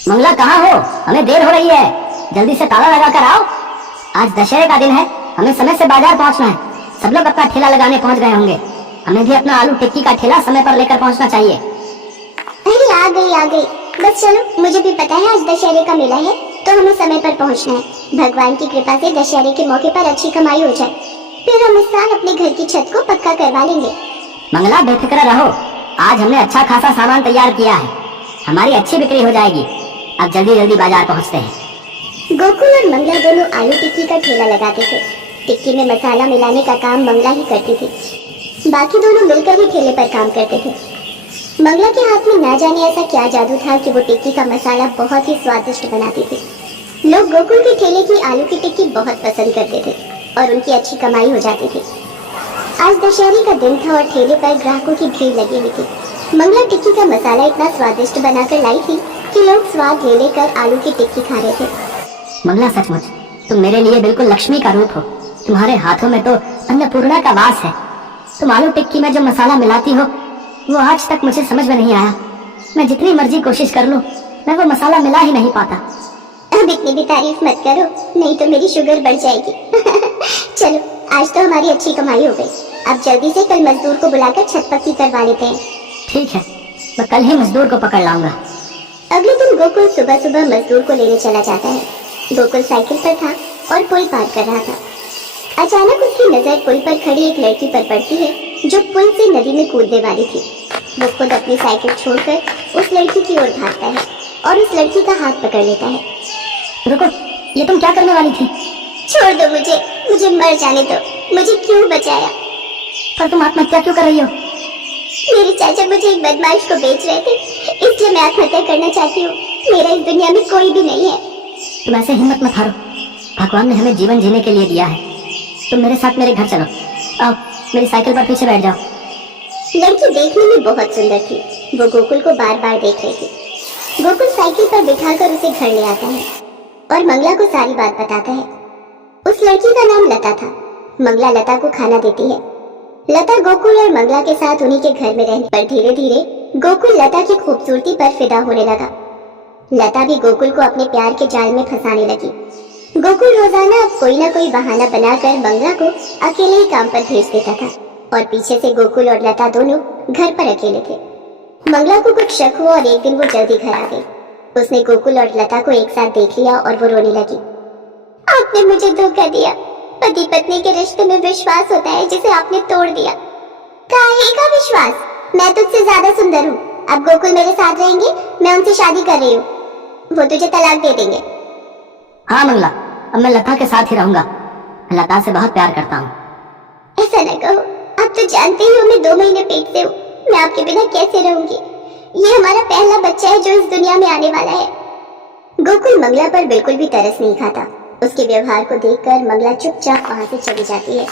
मंगला कहाँ हो? हमें देर हो रही है, जल्दी से ताला लगा कर आओ। आज दशहरे का दिन है, हमें समय से बाजार पहुंचना है। सब लोग अपना ठेला लगाने पहुंच गए होंगे, हमें भी अपना आलू टिक्की का ठेला समय पर लेकर पहुंचना चाहिए। अरे आ गई। बस चलो, मुझे भी पता है आज दशहरे का मेला है, तो हमें समय पर पहुंचना है। भगवान की कृपा से दशहरे के मौके पर अच्छी कमाई हो जाए, फिर हम इस साल अपने घर की छत को पक्का करवा लेंगे। मंगला बेफिक्र रहो, आज हमने अच्छा खासा सामान तैयार किया है, हमारी अच्छी बिक्री हो जाएगी। अब जल्दी जल्दी बाजार पहुंचते हैं। गोकुल और मंगला दोनों आलू टिक्की का ठेला लगाते थे। टिक्की में मसाला मिलाने का काम मंगला ही करती थी, बाकी दोनों मिलकर ही ठेले पर काम करते थे। मंगला के हाथ में ना जाने ऐसा क्या जादू था कि वो टिक्की का मसाला बहुत ही स्वादिष्ट बनाती थी। लोग गोकुल के ठेले की आलू की टिक्की बहुत पसंद करते थे और उनकी अच्छी कमाई हो जाती थी। आज दशहरे का दिन था और ठेले पर ग्राहकों की भीड़ लगी हुई थी। मंगला टिक्की का मसाला इतना स्वादिष्ट बनाकर लाई थी कि लोग स्वाद ले लेकर आलू की टिक्की खा रहे थे। मंगला सचमुच तुम मेरे लिए बिल्कुल लक्ष्मी का रूप हो, तुम्हारे हाथों में तो अन्नपूर्णा का वास है। तुम आलू टिक्की में जो मसाला मिलाती हो वो आज तक मुझे समझ में नहीं आया। मैं जितनी मर्जी कोशिश कर लूं, मैं वो मसाला मिला ही नहीं पाता। अब इतनी भी तारीफ मत करो, नहीं तो मेरी शुगर बढ़ जाएगी। चलो, आज तो हमारी अच्छी कमाई हो गई। अब जल्दी से कल मजदूर को बुलाकर छत पक्की करवा लेते हैं। ठीक है, मैं कल ही मजदूर को पकड़ लाऊंगा। अगले दिन गोकुल सुबह सुबह मजदूर को लेने चला जाता है। गोकुल साइकिल पर था और पुल पार कर रहा था। अचानक उसकी नजर पुल पर खड़ी एक लड़की पर पड़ती है जो पुल से नदी में कूदने वाली थी। वो खुद अपनी साइकिल छोड़कर उस लड़की की ओर भागता है और उस लड़की का हाथ पकड़ लेता है। रुको, ये तुम क्या करने वाली थी? छोड़ दो मुझे मर जाने दो। मुझे क्यों बचाया? पर तुम आत्महत्या क्यों कर रही हो? मेरे चाचा मुझे एक बदमाश को बेच रहे थे, इसलिए मैं आत्महत्या करना चाहती हूँ। मेरा इस दुनिया में कोई भी नहीं है। तुम ऐसे हिम्मत मत हारो, भगवान ने हमें जीवन जीने के लिए दिया है। तुम मेरे साथ मेरे घर चलो, आओ मेरी साइकिल पर पीछे बैठ जाओ। लड़की देखने में बहुत सुंदर थी। वो गोकुल को बार बार देख रही थी। गोकुल साइकिल पर बिठाकर उसे घर ले आता है और मंगला को सारी बात बताता है। उस लड़की का नाम लता था। मंगला लता को खाना देती है। लता गोकुल और मंगला के साथ उन्हीं के घर में रहने पर धीरे धीरे गोकुल लता की खूबसूरती पर फिदा होने लगा। लता भी गोकुल को अपने प्यार के जाल में फंसाने लगी। गोकुल रोजाना कोई ना कोई बहाना बनाकर मंगला को अकेले ही काम पर भेज देता था और पीछे से गोकुल और लता दोनों घर पर अकेले थे। मंगला को कुछ शक हुआ और एक दिन वो जल्दी घर आ गई। उसने गोकुल और लता को एक साथ देख लिया और वो रोने लगी। आपने मुझे धोखा दिया। पति पत्नी के रिश्ते में विश्वास होता है जिसे आपने तोड़ दिया। काहे का विश्वास? मैं तुझसे ज्यादा सुंदर हूँ। अब गोकुल मेरे साथ रहेंगे, मैं उनसे शादी कर रही हूँ। वो तुझे तलाक दे देंगे। हाँ मंगला, अब मैं लता के साथ ही रहूंगा। मैं लता से बहुत प्यार करता हूँ। ऐसा न कहो, आप तो जानते ही हो मैं 2 महीने पेट से हूँ। मैं आपके बिना कैसे रहूंगी? ये हमारा पहला बच्चा है जो इस दुनिया में आने वाला है। गोकुल मंगला पर बिल्कुल भी तरस नहीं खाता। उसके व्यवहार को देखकर मंगला चुपचाप वहां से चली जाती है।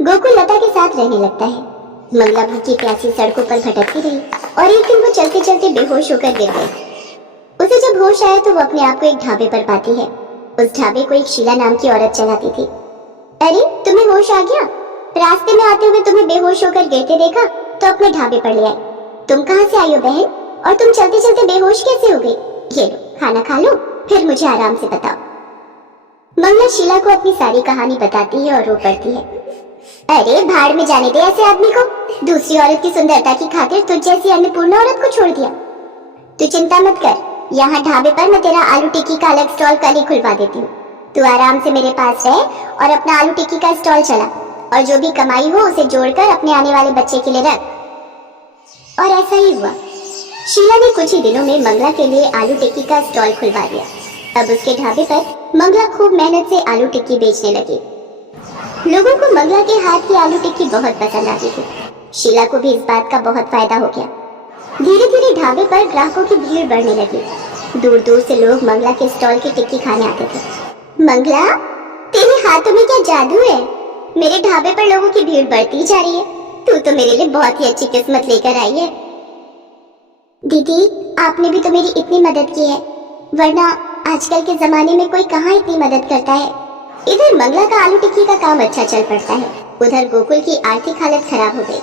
गोकुल लता के साथ रहने लगता है। मंगला भूखी प्यासी सड़कों पर भटकती रही और एक दिन वो चलते चलते बेहोश होकर गिर गई। उसे जब होश आया तो वो अपने आप को एक ढाबे पर पाती है। उस ढाबे को एक शीला नाम की औरत चलाती थी। अरे, तुम्हें होश आ गया? रास्ते में आते हुए तुम्हें बेहोश होकर गिरते देखा तो अपने ढाबे पर ले आई। तुम कहाँ से आई हो बहन? और तुम चलते चलते बेहोश कैसे हो गई? ये लो, खाना खा लो, फिर मुझे आराम से बताओ। मंगला शीला को अपनी सारी कहानी बताती है और रो पड़ती है। अरे भाड़ में जाने दे ऐसे आदमी को। दूसरी औरत की सुंदरता की खातिर तुझ जैसी अन्नपूर्णा औरत को छोड़ दिया। तू चिंता मत कर, यहाँ ढाबे पर मैं तेरा आलू टिक्की का अलग स्टॉल कल ही खुलवा देती हूँ। तू आराम से मेरे पास रहे और अपना आलू टिक्की का स्टॉल चला और जो भी कमाई हो उसे जोड़कर अपने आने वाले बच्चे के लिए रख। और ऐसा ही हुआ। शीला ने कुछ ही दिनों में मंगला के लिए आलू टिक्की का स्टॉल खुलवा दिया। अब उसके ढाबे पर मंगला खूब मेहनत से आलू टिक्की बेचने लगी। लोगों को मंगला के हाथ की आलू टिक्की बहुत पसंद आती थी। शीला को भी इस बात का बहुत फायदा हो गया। धीरे धीरे ढाबे पर ग्राहकों की भीड़ बढ़ने लगी। दूर दूर से लोग मंगला के स्टॉल की टिक्की खाने आते थे। मंगला, तेरे हाथों में क्या जादू है? मेरे ढाबे पर लोगों की भीड़ बढ़ती जा रही है। तू तो मेरे लिए बहुत ही अच्छी किस्मत लेकर आई है। दीदी, आपने भी तो मेरी इतनी मदद की है, वरना आजकल के जमाने में कोई कहाँ इतनी मदद करता है। इधर मंगला का आलू टिक्की का काम अच्छा चल पड़ता है, उधर गोकुल की आर्थिक हालत खराब हो गई।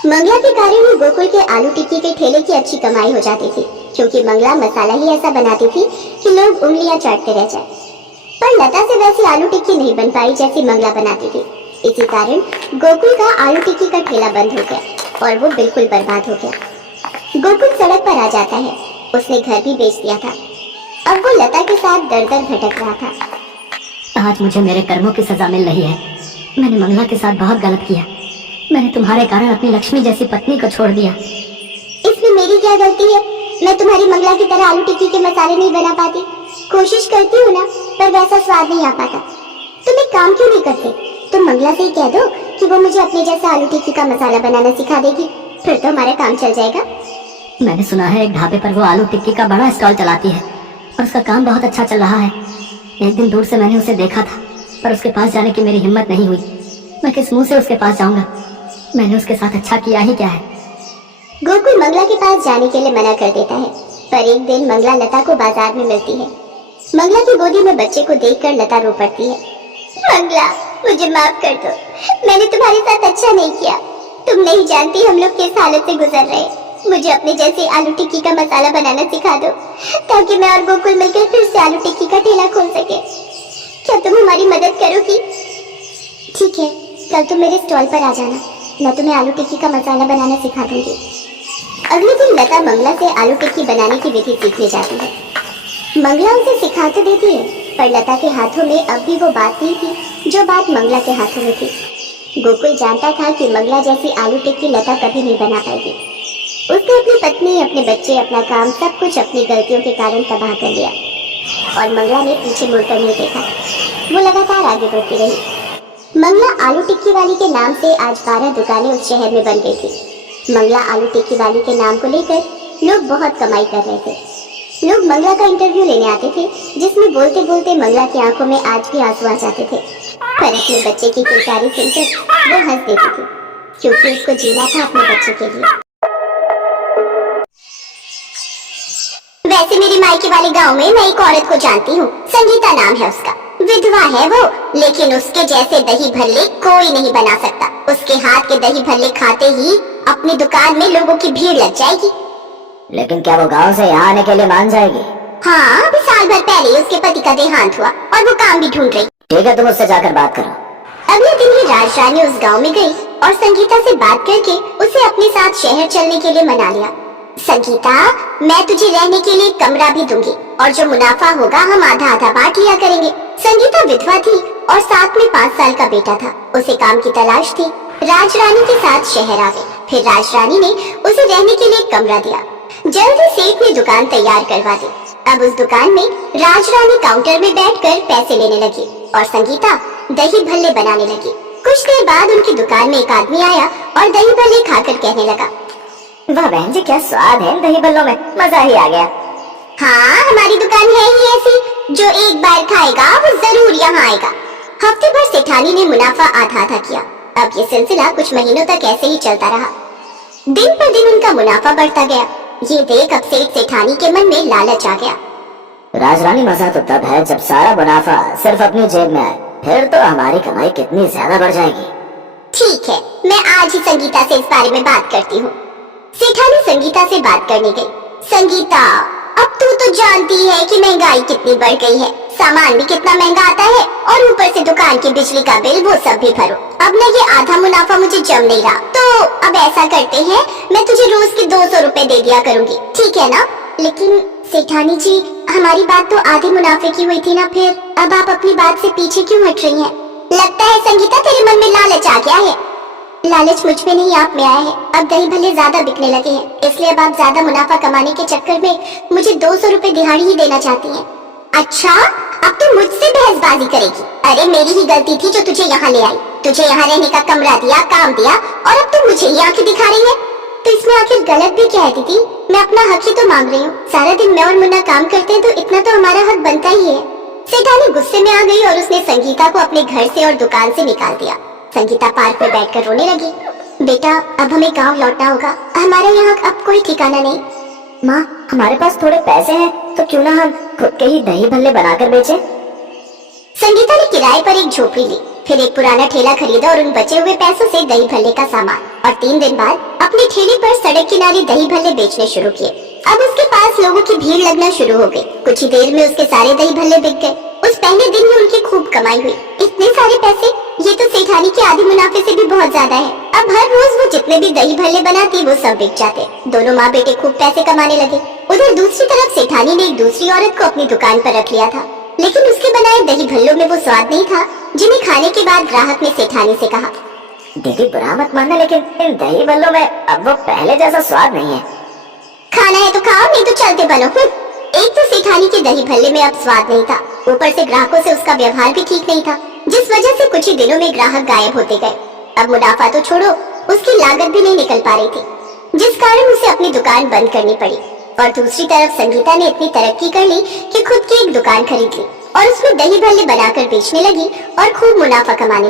मंगला के कारण ही गोकुल के आलू टिक्की के ठेले की अच्छी कमाई हो जाती थी, क्योंकि मंगला मसाला ही ऐसा बनाती थी कि लोग उंगलियां चाटते रह जाए। पर लता से वैसी आलू टिक्की नहीं बन पाई जैसी मंगला बनाती थी। इसी कारण गोकुल का आलू टिक्की का ठेला बंद हो गया और वो बिल्कुल बर्बाद हो गया। गोकुल सड़क पर आ जाता है। उसने घर भी बेच दिया था। अब वो लता के साथ दर दर भटक रहा था। आज मुझे मेरे कर्मों की सजा मिल रही है। मैंने मंगला के साथ बहुत गलत किया। मैंने तुम्हारे कारण अपनी लक्ष्मी जैसी पत्नी को छोड़ दिया। इसमें मेरी क्या गलती है? मैं तुम्हारी मंगला की तरह आलू टिक्की के मसाले नहीं बना पाती। कोशिश करती हूँ ना, पर वैसा स्वाद नहीं आ पाता। तुम एक काम क्यों नहीं करते? तुम मंगला से ही कह दो कि वो मुझे अपने जैसा आलू टिक्की का मसाला बनाना सिखा देगी, फिर तो हमारा काम चल जाएगा। मैंने सुना है एक ढाबे पर वो आलू टिक्की का बड़ा स्टॉल चलाती है और उसका काम बहुत अच्छा चल रहा है। एक दिन दूर से मैंने उसे देखा था, पर उसके पास जाने की मेरी हिम्मत नहीं हुई। मैं किस मुंह से उसके पास जाऊंगा? मैंने उसके साथ अच्छा किया ही क्या है? गोकुल मंगला के पास जाने के लिए मना कर देता है, पर एक दिन मंगला लता को बाजार में मिलती है। मंगला की गोदी में बच्चे को देखकर लता रो पड़ती है। मंगला, मुझे माफ कर दो, मैंने तुम्हारे साथ अच्छा नहीं किया। तुम नहीं जानती हम लोग किस हालत से गुजर रहे। मुझे अपने जैसे आलू टिक्की का मसाला बनाना सिखा दो, ताकि मैं और गोकुल मिलकर फिर से आलू टिक्की का ठेला खोल सके। क्या तुम हमारी मदद करोगी? ठीक है, कल तुम मेरे स्टॉल पर आ जाना, मैं तुम्हें आलू टिक्की का मसाला बनाना सिखा दूंगी। अगले दिन लता मंगला से आलू टिक्की बनाने की विधि सीखने जाती है। मंगला उसे सिखा तो देती है, पर लता के हाथों में अब भी वो बात नहीं थी जो बात मंगला के हाथों में थी। गोकुल जानता था कि मंगला जैसी आलू टिक्की लता कभी नहीं बना पाएगी। उसने अपनी पत्नी, अपने बच्चे, अपना काम, सब कुछ अपनी गलतियों के कारण तबाह कर लिया और मंगला ने पीछे मुड़कर नहीं देखा। वो लगातार आगे बढ़ती रही। मंगला आलू टिक्की वाली के नाम से आज 12 दुकानें उस शहर में बन गई थी। मंगला आलू टिक्की वाली के नाम को लेकर लोग बहुत कमाई कर रहे थे। लोग मंगला का इंटरव्यू लेने आते थे, जिसमें बोलते बोलते मंगला की आंखों में आज भी आंसू आ जाते थे। पर अपने बच्चे की किलकारी सुनकर वो हंस देती थी, क्योंकि उसको जीना था अपने बच्चे के लिए। वैसे मेरी मायके वाले गांव में मैं एक औरत को जानती हूँ, संगीता नाम है उसका। विधवा है वो, लेकिन उसके जैसे दही भल्ले कोई नहीं बना सकता। उसके हाथ के दही भल्ले खाते ही अपनी दुकान में लोगों की भीड़ लग जाएगी। लेकिन क्या वो गांव से यहाँ आने के लिए मान जाएगी? हाँ, अभी साल भर पहले उसके पति का देहांत हुआ और वो काम भी ढूंढ रही। ठीक है, तुम उससे जाकर बात करो। अगले दिन ही राजरानी उस गांव में गई और संगीता से बात करके उसे अपने साथ शहर चलने के लिए मना लिया। संगीता, मैं तुझे रहने के लिए कमरा भी दूंगी और जो मुनाफा होगा हम आधा आधा बांट लिया करेंगे। संगीता विधवा थी और साथ में 5 साल का बेटा था। उसे काम की तलाश थी। राजरानी के साथ शहर आ गई। फिर राजरानी ने उसे रहने के लिए कमरा दिया। जल्दी सेठ ने दुकान तैयार करवा दी। अब उस दुकान में राजरानी काउंटर में बैठकर पैसे लेने लगी और संगीता दही भल्ले बनाने लगी। कुछ देर बाद उनकी दुकान में एक आदमी आया और दही भल्ले खाकर कहने लगा, वाह बहन जी, क्या स्वाद है दही भल्लों में, मजा ही आ गया। हाँ, हमारी दुकान है ही ऐसी, जो एक बार खाएगा वो जरूर यहाँ आएगा। हफ्ते भर सेठानी ने मुनाफा आधा आधा किया। अब ये सिलसिला कुछ महीनों तक ऐसे ही चलता रहा। दिन पर दिन उनका मुनाफा बढ़ता गया। ये देख अब सेठानी के मन में लालच आ गया। राजरानी, मजा तो तब है जब सारा मुनाफा सिर्फ अपनी जेब में आए, फिर तो हमारी कमाई कितनी ज्यादा बढ़ जाएगी। ठीक है, मैं आज ही संगीता से इस बारे में बात करती हूँ। सेठानी संगीता से बात करने गई। संगीता, अब तू तो जानती है कि महंगाई कितनी बढ़ गई है, सामान भी कितना महंगा आता है और ऊपर से दुकान की बिजली का बिल वो सब भी भरो। अब न ये आधा मुनाफा मुझे जम नहीं रहा, तो अब ऐसा करते हैं, मैं तुझे रोज के 200 रुपए दे दिया करूँगी, ठीक है ना? लेकिन सेठानी जी, हमारी बात तो आधे मुनाफे की हुई थी ना, फिर अब आप अपनी बात से पीछे क्यों हट रही हैं? लगता है संगीता तेरे मन में लालच आ गया है। लालच मुझ में नहीं, आप में आया है। अब दही भल्ले ज्यादा बिकने लगे हैं, इसलिए अब आप ज्यादा मुनाफा कमाने के चक्कर में मुझे 200 रुपए दिहाड़ी ही देना चाहती हैं। अच्छा, अब तो मुझसे बहसबाजी करेगी? अरे मेरी ही गलती थी जो तुझे यहाँ ले आई। तुझे यहाँ रहने का कमरा दिया, काम दिया, और अब तुम मुझे ही आंखें दिखा रही है। तो इसमें आखिर गलत भी क्या है दीदी? मैं अपना हक ही तो मांग रही हूँ। सारा दिन मैं और मुन्ना काम करते हैं, तो इतना तो हमारा हक बनता ही है। सेठानी गुस्से में आ गई और उसने संगीता को अपने घर से और दुकान से निकाल दिया। संगीता पार्क में बैठकर रोने लगी। बेटा, अब हमें गांव लौटना होगा, हमारे यहाँ अब कोई ठिकाना नहीं। माँ, हमारे पास थोड़े पैसे हैं, तो क्यों ना हम खुद के ही दही भल्ले बनाकर बेचें? संगीता ने किराए पर एक झोपड़ी ली, फिर एक पुराना ठेला खरीदा और उन बचे हुए पैसों से दही भल्ले का सामान और 3 दिन बाद अपने ठेले पर सड़क किनारे दही भल्ले बेचने शुरू किए। अब उसके पास लोगों की भीड़ लगना शुरू हो गई। कुछ ही देर में उसके सारे दही भल्ले बिक गए। उस पहले दिन ही उनकी खूब कमाई हुई। इतने सारे पैसे, ये तो सेठानी के आधे मुनाफे से भी बहुत ज्यादा है। अब हर रोज वो जितने भी दही भल्ले बनाती वो सब बिक जाते। दोनों माँ बेटे खूब पैसे कमाने लगे। उधर दूसरी तरफ सेठानी ने एक दूसरी औरत को अपनी दुकान पर रख लिया था, लेकिन उसके बनाए दही भल्लों में वो स्वाद नहीं था जिन्हें खाने के बाद ग्राहक ने सेठानी से कहा, दीदी बुरा मत मानना, लेकिन इन दही भल्लों में अब वो पहले जैसा स्वाद नहीं है। खाना है तो खाओ, नहीं तो चलते बनो। एक तो सेठानी के दही भल्ले में अब स्वाद नहीं था, ऊपर से ग्राहकों से उसका व्यवहार भी ठीक नहीं था, जिस वजह से कुछ ही दिनों में ग्राहक गायब होते गए। अब मुनाफा तो छोड़ो, उसकी लागत भी नहीं निकल पा रही थी, जिस कारण उसे अपनी दुकान बंद करनी पड़ी। और दूसरी तरफ संगीता ने इतनी तरक्की कर ली कि खुद की एक दुकान खरीद ली और उसमें दही भल्ले बनाकर बेचने लगी और खूब मुनाफा कमाने